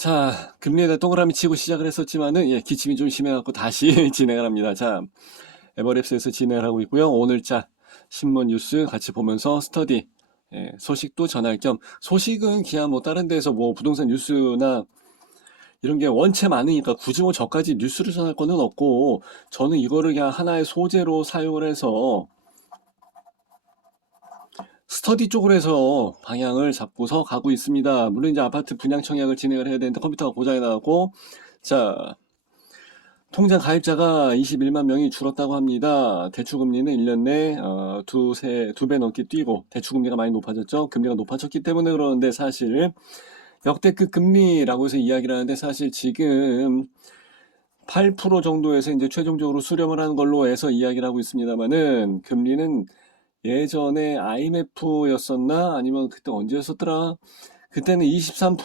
자, 금리에다 동그라미 치고 시작을 했었지만은, 기침이 좀 심해갖고 다시 진행을 합니다. 자, 에버랩스에서 진행을 하고 있고요. 오늘자 신문 뉴스 같이 보면서 스터디, 소식도 전할 겸, 소식은 그냥 뭐 다른 데서 뭐 부동산 뉴스나 이런 게 원체 많으니까 굳이 뭐 저까지 뉴스를 전할 거는 없고, 저는 이거를 그냥 하나의 소재로 사용을 해서 스터디 쪽으로 해서 방향을 잡고서 가고 있습니다. 물론 이제 아파트 분양 청약을 진행을 해야 되는데 컴퓨터가 고장이 나고, 자, 통장 가입자가 21만 명이 줄었다고 합니다. 대출금리는 1년 내 두 배 넘게 뛰고, 대출금리가 많이 높아졌죠. 금리가 높아졌기 때문에 그러는데, 사실 역대급 금리라고 해서 이야기를 하는데, 사실 지금 8% 정도에서 이제 최종적으로 수렴을 하는 걸로 해서 이야기를 하고 있습니다만은, 금리는 예전에 IMF였었나? 아니면 그때 언제였었더라? 그때는 23%,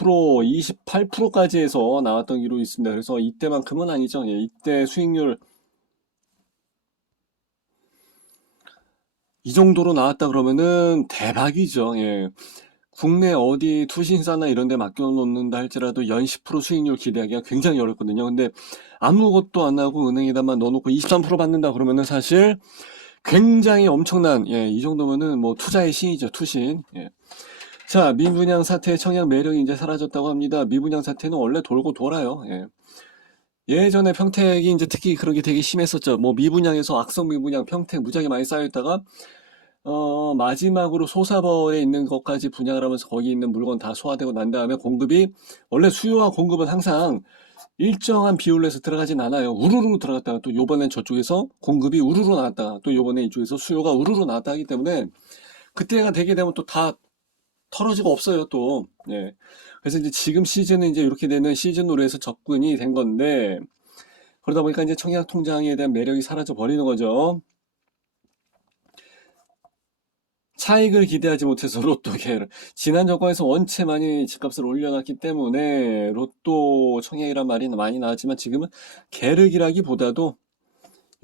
28%까지 해서 나왔던 기록이 있습니다. 그래서 이때만큼은 아니죠. 이때 수익률 이 정도로 나왔다 그러면은 대박이죠. 국내 어디 투신사나 이런 데 맡겨놓는다 할지라도 연 10% 수익률 기대하기가 굉장히 어렵거든요. 근데 아무것도 안 하고 은행에다만 넣어놓고 23% 받는다 그러면은 사실 굉장히 엄청난, 이 정도면은 뭐 투자의 신이죠, 투신. 자, 미분양 사태의 청약 매력이 이제 사라졌다고 합니다. 미분양 사태는 원래 돌고 돌아요. 예전에 평택이 이제 특히 그런 게 되게 심했었죠. 뭐 미분양에서 악성 미분양, 평택 무지하게 많이 쌓여있다가 마지막으로 소사벌에 있는 것까지 분양을 하면서 거기 있는 물건 다 소화되고 난 다음에 공급이, 원래 수요와 공급은 항상 일정한 비율로 해서 들어가진 않아요. 우르르 들어갔다가 또 요번엔 저쪽에서 공급이 우르르 나왔다가 또 요번에 이쪽에서 수요가 우르르 나왔다 하기 때문에 그때가 되게 되면 또 다 털어지고 없어요, 또. 그래서 이제 지금 시즌은 이제 이렇게 되는 시즌으로 해서 접근이 된 건데, 그러다 보니까 이제 청약 통장에 대한 매력이 사라져 버리는 거죠. 차익을 기대하지 못해서 로또 계열. 지난 정권에서 원체 많이 집값을 올려놨기 때문에 로또 청약이란 말이 많이 나왔지만 지금은 계륵이라기보다도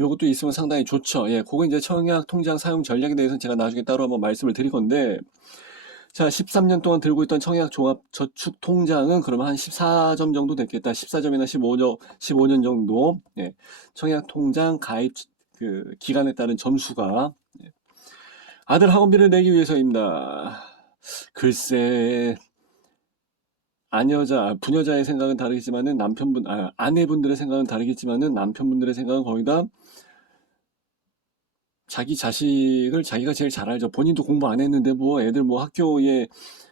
요것도 있으면 상당히 좋죠. 그거 이제 청약 통장 사용 전략에 대해서는 제가 나중에 따로 한번 말씀을 드릴 건데, 자, 13년 동안 들고 있던 청약 종합 저축 통장은 그러면 한 14점 정도 됐겠다. 14점이나 15년 정도. 청약 통장 가입 그 기간에 따른 점수가, 아들 학원비를 내기 위해서입니다. 글쎄, 부녀자의 생각은 다르겠지만은 아내분들의 생각은 다르겠지만은 남편분들의 생각은 거의 다 자기 자식을 자기가 제일 잘 알죠. 본인도 공부 안 했는데 뭐 애들 뭐 학교에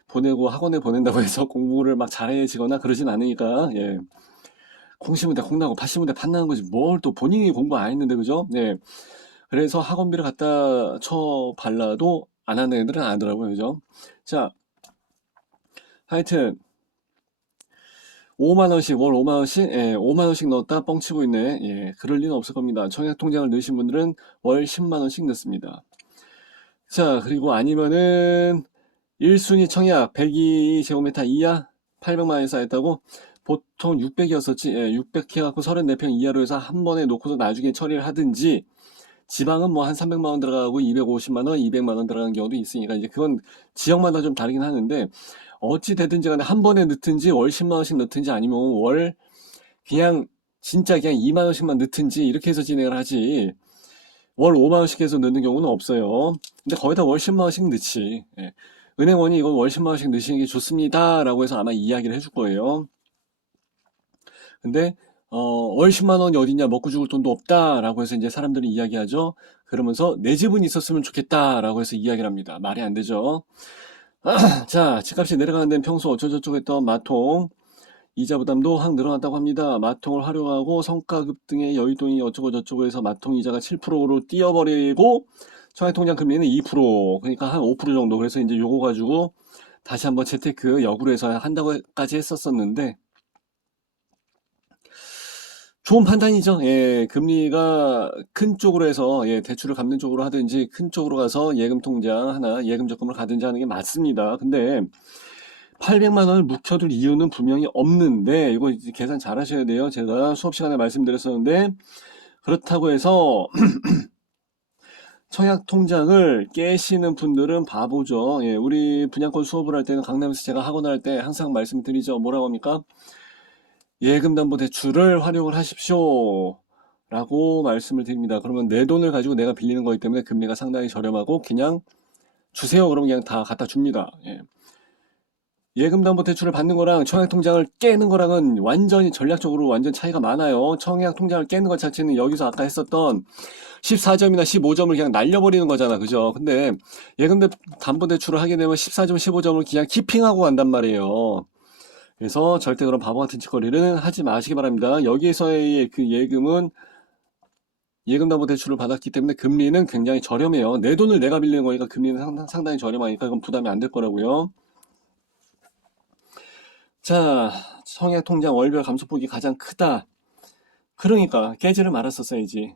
보내고 학원에 보낸다고 해서 공부를 막 잘해지거나 그러진 않으니까, 콩 심은 데 콩나고 팥 심은 데 팥 나는 거지 뭘 또 본인이 공부 안 했는데, 그죠? 그래서 학원비를 갖다 쳐 발라도 안 하는 애들은 안 하더라고요, 그죠? 자, 하여튼 5만 원씩, 월 5만 원씩, 5만 원씩 넣었다 뻥치고 있네. 그럴 리는 없을 겁니다. 청약 통장을 넣으신 분들은 월 10만 원씩 넣습니다. 자, 그리고 아니면은 1순위 청약 102제곱미터 이하 800만 원에 쌓였다고. 보통 600이었었지. 600 해갖고 34평 이하로 해서 한 번에 놓고서 나중에 처리를 하든지, 지방은 뭐 한 300만 원 들어가고 250만 원, 200만 원 들어가는 경우도 있으니까 이제 그건 지역마다 좀 다르긴 하는데, 어찌 되든지 간에 한 번에 넣든지 월 10만 원씩 넣든지 아니면 월 그냥 진짜 그냥 2만 원씩만 넣든지 이렇게 해서 진행을 하지, 월 5만 원씩 해서 넣는 경우는 없어요. 근데 거의 다 월 10만 원씩 넣지. 은행원이 이건 월 10만 원씩 넣으시는 게 좋습니다 라고 해서 아마 이야기를 해줄 거예요. 근데 월 10만 원이 어딨냐, 먹고 죽을 돈도 없다라고 해서 이제 사람들이 이야기하죠. 그러면서 내 집은 있었으면 좋겠다라고 해서 이야기를 합니다. 말이 안 되죠. 자, 집값이 내려가는 데는 평소 어쩌저쩌고 했던 마통 이자 부담도 확 늘어났다고 합니다. 마통을 활용하고 성과급 등의 여윳돈이 어쩌고 저쩌고 해서 마통 이자가 7%로 뛰어버리고 청약통장 금리는 2%, 그러니까 한 5% 정도. 그래서 이제 요거 가지고 다시 한번 재테크 역으로 해서 한다고까지 했었었는데, 좋은 판단이죠. 금리가 큰 쪽으로 해서 대출을 갚는 쪽으로 하든지 큰 쪽으로 가서 예금 통장 하나, 예금 적금을 가든지 하는 게 맞습니다. 근데 800만 원을 묵혀둘 이유는 분명히 없는데, 이거 이제 계산 잘 하셔야 돼요. 제가 수업 시간에 말씀드렸었는데, 그렇다고 해서 청약 통장을 깨시는 분들은 바보죠. 우리 분양권 수업을 할 때는 강남에서 제가 학원 할 때 항상 말씀드리죠. 뭐라고 합니까? 예금담보대출을 활용을 하십시오. 라고 말씀을 드립니다. 그러면 내 돈을 가지고 내가 빌리는 거기 때문에 금리가 상당히 저렴하고 그냥 주세요. 그러면 그냥 다 갖다 줍니다. 예. 예금담보대출을 받는 거랑 청약통장을 깨는 거랑은 완전히 전략적으로 완전 차이가 많아요. 청약통장을 깨는 것 자체는 여기서 아까 했었던 14점이나 15점을 그냥 날려버리는 거잖아. 그죠? 근데 예금담보대출을 하게 되면 14점, 15점을 그냥 키핑하고 간단 말이에요. 그래서 절대 그런 바보 같은 짓거리는 하지 마시기 바랍니다. 여기에서의 그 예금담보대출을 받았기 때문에 금리는 굉장히 저렴해요. 내 돈을 내가 빌리는 거니까 금리는 상당히 저렴하니까 이건 부담이 안 될 거라고요. 자, 청약통장 월별 감소폭이 가장 크다. 그러니까 깨지를 말았었어야지.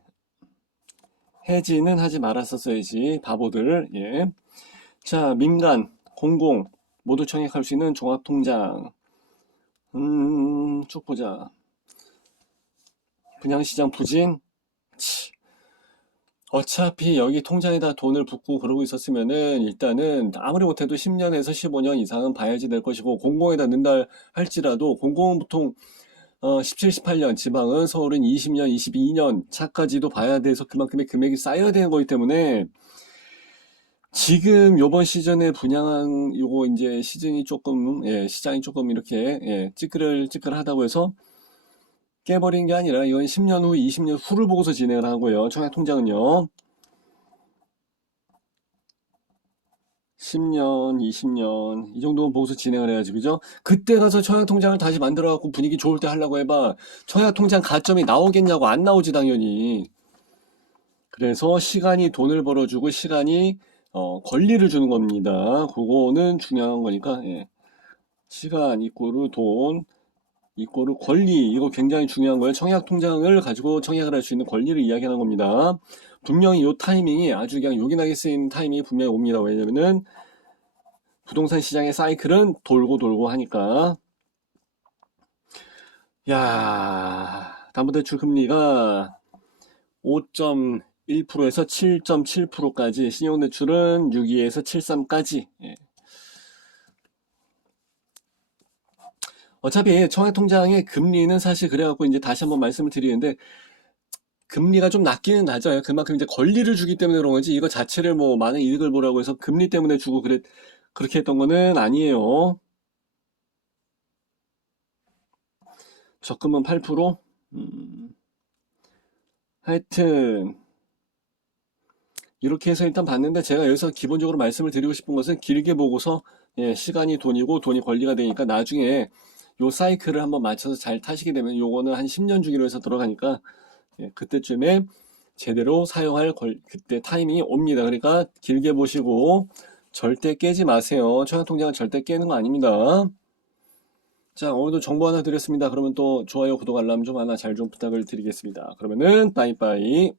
해지는 하지 말았었어야지. 바보들. 예. 자, 민간, 공공 모두 청약할 수 있는 종합통장. 쭉 보자. 분양시장 부진. 어차피 여기 통장에다 돈을 붓고 그러고 있었으면은 일단은 아무리 못해도 10년에서 15년 이상은 봐야지 될 것이고 공공에다 넣는다 할지라도 공공은 보통 17, 18년, 지방은 서울은 20년, 22년 차까지도 봐야 돼서 그만큼의 금액이 쌓여야 되는 거기 때문에 지금 요번 시즌에 분양한 요거 이제 시즌이 조금 시장이 조금 이렇게 찌끌하다고 해서 깨버린 게 아니라 이건 10년 후, 20년 후를 보고서 진행을 하고요. 청약통장은요. 10년, 20년 이 정도는 보고서 진행을 해야지 그죠? 그때 가서 청약통장을 다시 만들어 갖고 분위기 좋을 때 하려고 해봐 청약통장 가점이 나오겠냐고 안 나오지 당연히. 그래서 시간이 돈을 벌어주고 시간이 권리를 주는 겁니다. 그거는 중요한 거니까 시간 이꼬르 돈 이꼬르 권리 이거 굉장히 중요한 거예요. 청약통장을 가지고 청약을 할 수 있는 권리를 이야기하는 겁니다. 분명히 이 타이밍이 아주 그냥 요긴하게 쓰이는 타이밍이 분명히 옵니다. 왜냐면은 부동산 시장의 사이클은 돌고 돌고 하니까. 야, 담보대출 금리가 5.1%에서 7.7%까지, 신용대출은 6.2에서 7.3까지. 어차피 청약통장의 금리는 사실 그래갖고 이제 다시 한번 말씀을 드리는데 금리가 좀 낮기는 낮아요. 그만큼 이제 권리를 주기 때문에 그런 거지 이거 자체를 뭐 많은 이득을 보라고 해서 금리 때문에 주고 그렇게 했던 거는 아니에요. 적금은 8%? 하여튼 이렇게 해서 일단 봤는데 제가 여기서 기본적으로 말씀을 드리고 싶은 것은 길게 보고서 시간이 돈이고 돈이 권리가 되니까 나중에 요 사이클을 한번 맞춰서 잘 타시게 되면 요거는 한 10년 주기로 해서 들어가니까 그때쯤에 제대로 사용할 그때 타이밍이 옵니다. 그러니까 길게 보시고 절대 깨지 마세요. 청약통장은 절대 깨는 거 아닙니다. 자, 오늘도 정보 하나 드렸습니다. 그러면 또 좋아요, 구독, 알람 좀 하나 잘 좀 부탁을 드리겠습니다. 그러면은 빠이빠이.